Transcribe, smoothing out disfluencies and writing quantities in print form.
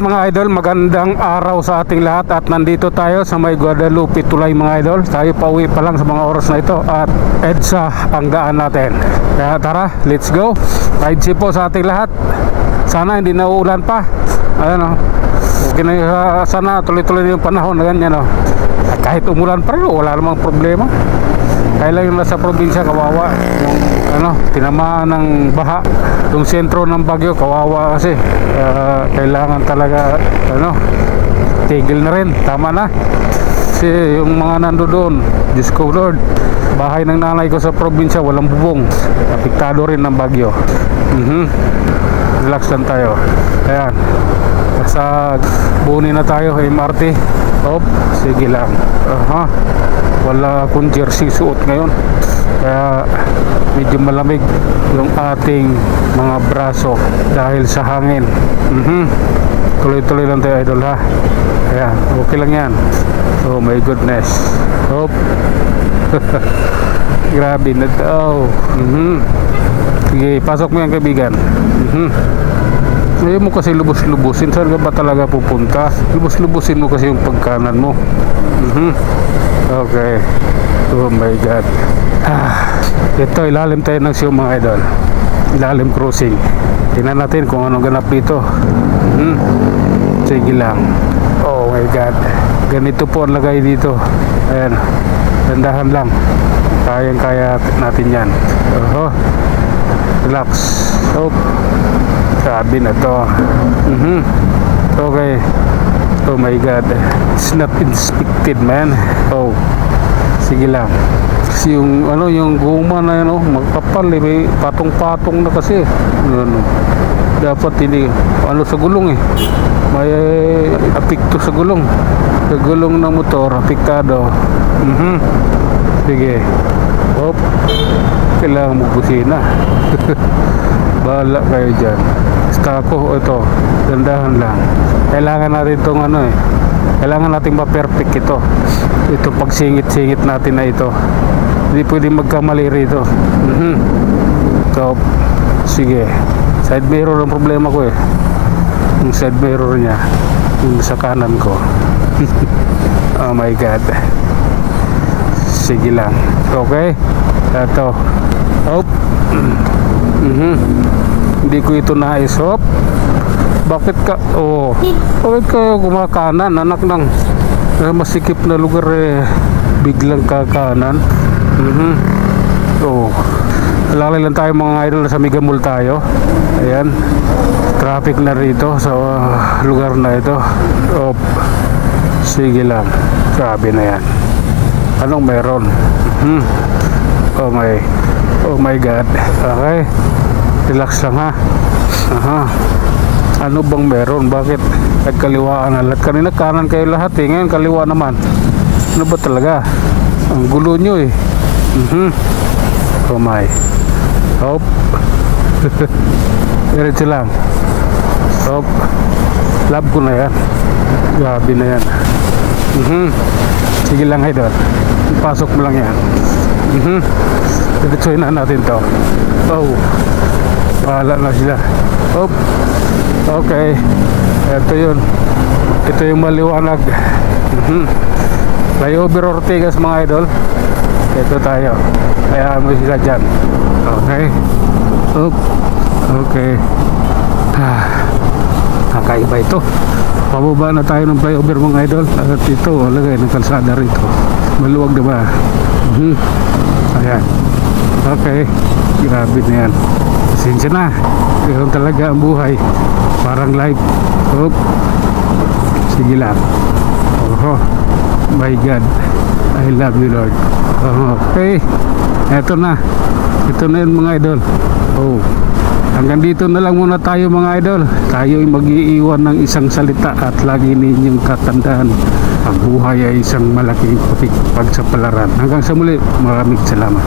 Alright mga idol, magandang araw sa ating lahat at nandito tayo sa may Guadalupe Tulay mga idol. Tayo pauwi pa lang sa mga oras na ito at EDSA ang daan natin. Kaya tara, let's go. Ride safe po sa ating lahat. Sana hindi na uulan pa. Ayan o. Okay na, sana tuloy-tuloy na yung panahon na ganyan o. Kahit umulan pa rin, wala namang problema. Kaya lang yung nasa probinsya, kawawa. Yung tinamaan ng baha. Yung sentro ng Baguio, kawawa kasi. Kailangan talaga tigil na rin, tama na. Kasi yung mga nando doon, Diyos ko Lord, bahay ng nanay ko sa probinsya, walang bubong. Apektado rin ng Baguio. Relax lang tayo. Ayan, sa bunin na tayo, MRT. Sige lang. Wala akong jersey suot ngayon, kaya medyo malamig yung ating mga braso dahil sa hangin. Tuloy-tuloy lang tayo idol ha. Ayan, okay lang yan. Oh my goodness. Grabe na to. Sige, pasok mo yan kaibigan. Ayaw mo kasi lubos-lubusin. Saan ka ba talaga pupunta? Lubos-lubusin mo kasi yung pagkanan mo. Okay. Oh my God. Ito, ilalim tayo ng siyo mga idol. Ilalim crossing. Tingnan natin kung anong ganap dito. Sige lang. Oh my God. Ganito po ang lagay dito. Ayan. Dandahan lang. Kayang-kaya natin yan. Relax. Sabi na to. Okay. Oh my God. It's not inspected, man. Sige lang. Kasi yung guma na yan, magkapal eh. May patong-patong na kasi. Dapat hindi sa gulong eh. May apekto sa gulong. Sa gulong ng motor, apektado. Sige. Kailangan mo busina. Bahala kayo dyan. Basta ako, ito, dandahan lang. Kailangan natin itong kailangan natin ma-perfect ito. Ito pagsingit-singit natin na ito. Hindi pwede magkamali rito. So, sige. Side mirror ang problema ko eh. Yung side mirror niya, yung sa kanan ko. Oh my God. Sige lang. Okay. Ito. Hindi ko ito nais. Bakit ka bakit kayo kumakanan anak ng masikip na lugar biglang kakanan? Lalay lang tayo mga idol, sa Megamall tayo. Ayan, traffic na rito sa lugar na ito. Sige lang, sabi na yan. Anong meron? Oh my God. Okay, relax lang ha. Ano bang meron? Bakit nagkaliwaan na lahat? Kanina kanan kayo lahat eh. Ngayon kaliwa naman. Ano ba talaga? Ang gulo nyo eh. Oh my. Diretso lang. Love ko na yan. Grabe na yan. Sige lang idol. Pasok mo lang yan. Diretsoin na natin to. Bahala na sila. Okay. Ito yun. Ito yung maliwanag. Flyover Ortigas mga idol. Ito tayo. Hayaan mo sila dyan. Okay. Okay. Nakaiba ito. Pababa na tayo ng flyover mga idol. At ito, lagay ng kalsada rito. Maluwag na ba? Ayan. Okay. Grabe na yan. Pasensya na. Ganun talaga ang buhay. Parang live. Sige lang. My God, I love you Lord. Okay. Eto na yun mga idol. Hanggang dito na lang muna tayo mga idol. Tayo ay mag-iiwan ng isang salita at lagi ninyong tatandaan, ang buhay ay isang malaking pagsapalaran. Hanggang sa muli, maraming salamat.